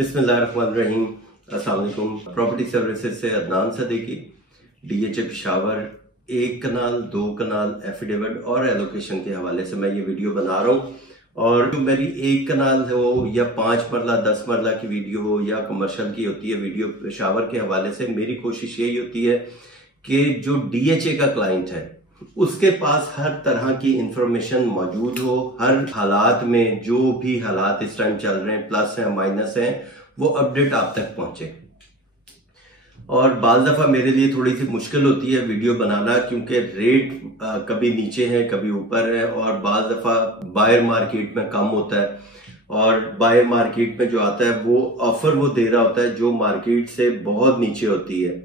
बिस्मिल्लाहिर्रहमानिर्रहीम। अस्सलाम वालेकुम। प्रॉपर्टी सर्विसेज से अदनान सदीकी, डीएचए पेशावर। 1 कनाल 2 कनाल एफिडेविट और एलोकेशन के हवाले से मैं ये वीडियो बना रहा हूँ। और जो मेरी 1 कनाल हो या 5 मरला 10 मरला की वीडियो हो या कमर्शियल की होती है वीडियो पेशावर के हवाले से, मेरी कोशिश यही होती है कि जो डीएचए का क्लाइंट है उसके पास हर तरह की इंफॉर्मेशन मौजूद हो। हर हालात में जो भी हालात इस टाइम चल रहे हैं, प्लस हैं माइनस हैं, वो अपडेट आप तक पहुंचे। और बाल दफा मेरे लिए थोड़ी सी मुश्किल होती है वीडियो बनाना, क्योंकि रेट कभी नीचे है कभी ऊपर है, और बाल दफा बायर मार्केट में कम होता है और बायर मार्केट में जो आता है वो ऑफर वो दे रहा होता है जो मार्केट से बहुत नीचे होती है।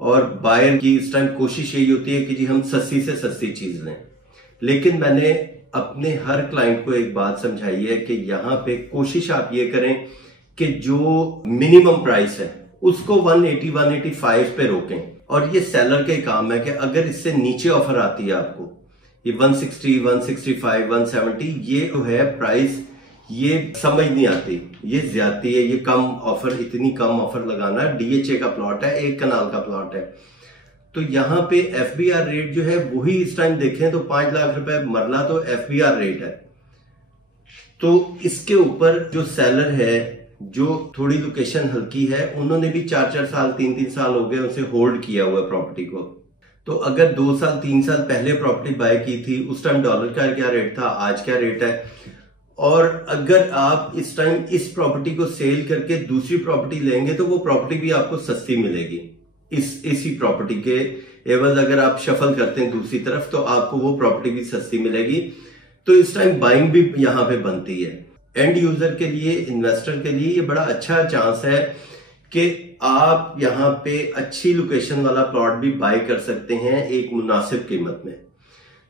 और बायर की इस टाइम कोशिश यही होती है कि जी हम सस्ती से सस्ती चीज लें। लेकिन मैंने अपने हर क्लाइंट को एक बात समझाई है कि यहाँ पे कोशिश आप ये करें कि जो मिनिमम प्राइस है उसको 180-185 पे रोकें। और ये सेलर का काम है कि अगर इससे नीचे ऑफर आती है आपको, ये 160, 165, 170, ये जो है प्राइस ये समझ नहीं आती, ये ज्यादती है, ये कम ऑफर, इतनी कम ऑफर लगाना। डीएचए का प्लॉट है, 1 कनाल का प्लॉट है, तो यहाँ पे एफबीआर रेट जो है वही इस टाइम देखें तो 5 लाख रुपए मरला तो एफबीआर रेट है। तो इसके ऊपर जो सेलर है, जो थोड़ी लोकेशन हल्की है, उन्होंने भी 4-4 साल 3-3 साल हो गए उसे होल्ड किया हुआ प्रॉपर्टी को। तो अगर 2 साल 3 साल पहले प्रॉपर्टी बाय की थी, उस टाइम डॉलर का क्या रेट था, आज क्या रेट है, और अगर आप इस टाइम इस प्रॉपर्टी को सेल करके दूसरी प्रॉपर्टी लेंगे तो वो प्रॉपर्टी भी आपको सस्ती मिलेगी। इसी प्रॉपर्टी के एवज अगर आप शफल करते हैं दूसरी तरफ तो आपको वो प्रॉपर्टी भी सस्ती मिलेगी। तो इस टाइम बाइंग भी यहाँ पे बनती है। एंड यूजर के लिए, इन्वेस्टर के लिए ये बड़ा अच्छा चांस है कि आप यहाँ पे अच्छी लोकेशन वाला प्लॉट भी बाय कर सकते हैं एक मुनासिब कीमत में।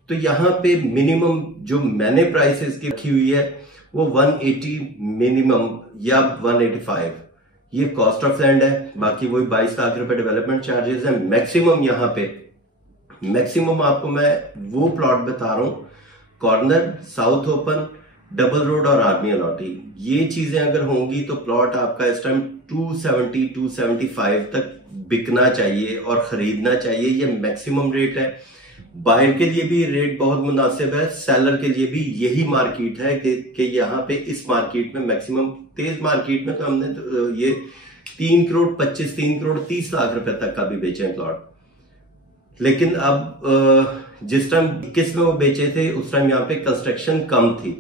तो यहाँ पे मिनिमम जो मैंने प्राइस इसकी रखी हुई है वो 180 मिनिमम या 185, ये कॉस्ट ऑफ लैंड है। बाकी वही 22 लाख रुपए डेवलपमेंट चार्जेस है। मैक्सिमम यहाँ पे मैक्सिमम आपको मैं वो प्लॉट बता रहा हूँ, corner, south open, double road और आर्मी अलॉटी, ये चीजें अगर होंगी तो प्लॉट आपका इस टाइम 270-275 तक बिकना चाहिए और खरीदना चाहिए। ये मैक्सिमम रेट है। बायर के लिए भी रेट बहुत मुनासिब है, सेलर के लिए भी यही मार्केट है कि यहाँ पे इस मार्केट में मैक्सिमम, तेज मार्केट में तो हमने तो ये 3 करोड़ 25, 3 करोड़ 30 लाख रुपए तक का भी बेचे हैं प्लॉट। लेकिन अब जिस टाइम 21 में वो बेचे थे उस टाइम यहाँ पे कंस्ट्रक्शन कम थी।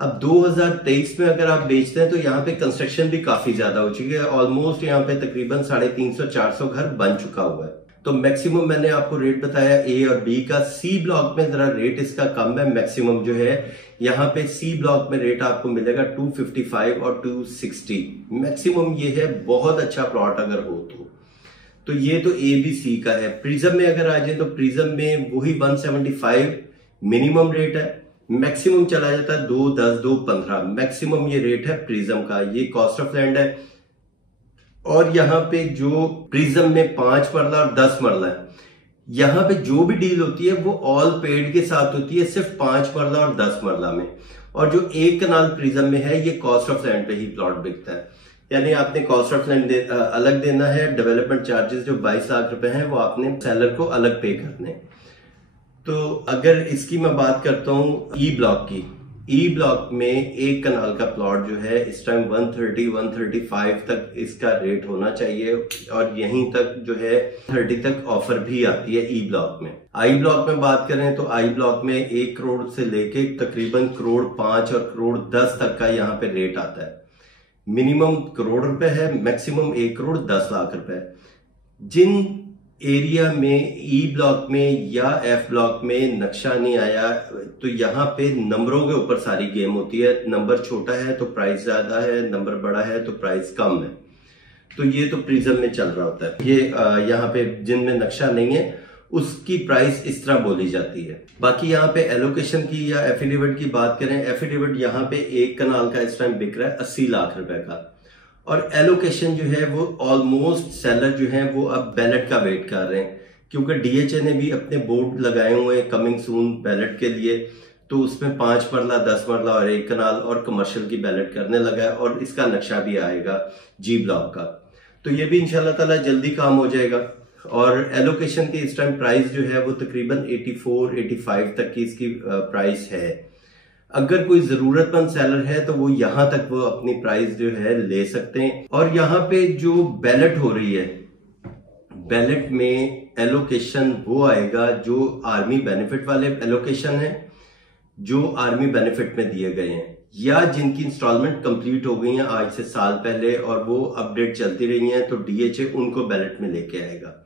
अब 2023 में अगर आप बेचते हैं तो यहाँ पे कंस्ट्रक्शन भी काफी ज्यादा हो चुकी है। ऑलमोस्ट यहाँ पे तकरीबन 350-400 घर बन चुका हुआ है। तो मैक्सिमम मैंने आपको रेट बताया ए और बी का। सी ब्लॉक में जरा रेट इसका कम है। मैक्सिमम जो है यहाँ पे सी ब्लॉक में रेट आपको मिलेगा 255 और 260 मैक्सिमम। ये है बहुत अच्छा प्लॉट अगर हो तो ये तो ए बी सी का है। प्रिज्म में अगर आ जाए तो प्रिज्म में वही 175 मिनिमम रेट है, मैक्सिमम चला जाता है 210, 215 मैक्सिमम ये रेट है प्रिज्म का। ये कॉस्ट ऑफ लैंड है। और यहाँ पे जो प्रिज्म में 5 मरला और 10 मरला है, यहाँ पे जो भी डील होती है वो ऑल पेड के साथ होती है, सिर्फ 5 मरला और 10 मरला में। और जो 1 कनाल प्रिज्म में है ये कॉस्ट ऑफ लैंड पे ही प्लॉट बिकता है, यानी आपने कॉस्ट ऑफ लैंड अलग देना है। डेवलपमेंट चार्जेस जो 22 लाख रुपए हैं वो आपने सेलर को अलग पे करने। तो अगर इसकी मैं बात करता हूँ ई ब्लॉक की, ई ब्लॉक में 1 कनाल का प्लॉट जो है इस टाइम 130-135 तक इसका रेट होना चाहिए, और यहीं तक जो है 30 तक ऑफर भी आती है ई ब्लॉक में। आई ब्लॉक में बात करें तो आई ब्लॉक में 1 करोड़ से लेके तकरीबन 1.5 करोड़ और 1.10 करोड़ तक का यहाँ पे रेट आता है। मिनिमम 1 करोड़ रुपए है, मैक्सिमम 1 करोड़ 10 लाख रुपए। जिन एरिया में ई ब्लॉक में या एफ ब्लॉक में नक्शा नहीं आया तो यहाँ पे नंबरों के ऊपर सारी गेम होती है। नंबर छोटा है तो प्राइस ज्यादा है, नंबर बड़ा है तो प्राइस कम है। तो ये तो प्रिज्म में चल रहा होता है। ये यहाँ पे जिनमें नक्शा नहीं है उसकी प्राइस इस तरह बोली जाती है। बाकी यहाँ पे एलोकेशन की या एफिडेविट की बात करें, एफिडेविट यहाँ पे 1 कनाल का इस टाइम बिक रहा है 80 लाख रुपए का। और एलोकेशन जो है वो ऑलमोस्ट सेलर जो है वो अब बैलेट का वेट कर रहे हैं, क्योंकि डीएचए ने भी अपने बोर्ड लगाए हुए हैं कमिंग सून बैलेट के लिए। तो उसमें 5 मरला, 10 मरला और 1 कनाल और कमर्शियल की बैलेट करने लगा है और इसका नक्शा भी आएगा जी ब्लॉक का। तो ये भी इंशाल्लाह ताला जल्दी काम हो जाएगा। और एलोकेशन की इस टाइम प्राइस जो है वो तकरीबन 84-85 तक की इसकी प्राइस है। अगर कोई जरूरतमंद सेलर है तो वो यहां तक वो अपनी प्राइस जो है ले सकते हैं। और यहाँ पे जो बैलेट हो रही है, बैलेट में एलोकेशन वो आएगा जो आर्मी बेनिफिट वाले एलोकेशन है, जो आर्मी बेनिफिट में दिए गए हैं या जिनकी इंस्टॉलमेंट कंप्लीट हो गई हैं आज से साल पहले और वो अपडेट चलती रही हैं, तो डीएचए उनको बैलेट में लेके आएगा।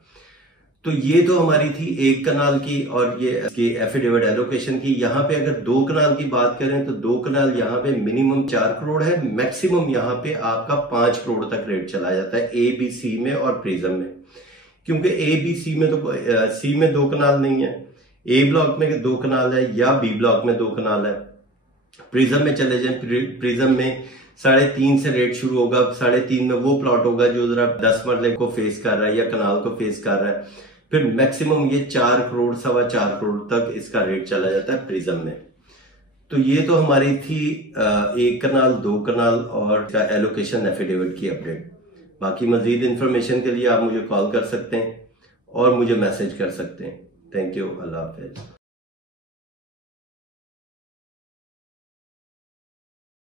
तो ये तो हमारी थी 1 कनाल की और ये इसकी एफिडेविट एलोकेशन की। यहाँ पे अगर 2 कनाल की बात करें तो 2 कनाल यहाँ पे मिनिमम 4 करोड़ है, मैक्सिमम यहाँ पे आपका 5 करोड़ तक रेट चला जाता है ए बी सी में और प्रिज्म में। क्योंकि ए बी सी में तो सी में 2 कनाल नहीं है, ए ब्लॉक में 2 कनाल है या बी ब्लॉक में 2 कनाल है। प्रिज्म में चले जाए, प्रिज्म में 3.5 से रेट शुरू होगा। 3.5 में वो प्लॉट होगा जो जरा 10 मरले को फेस कर रहा है या कनाल को फेस कर रहा है। फिर मैक्सिमम ये 4 करोड़ 4.25 करोड़ तक इसका रेट चला जाता है प्रिज्म में। तो ये तो हमारी थी 1 कनाल, 2 कनाल और एलोकेशन एफिडेविट की अपडेट। बाकी मजीद इंफॉर्मेशन के लिए आप मुझे कॉल कर सकते हैं और मुझे मैसेज कर सकते हैं। Thank you, Allah Hafiz.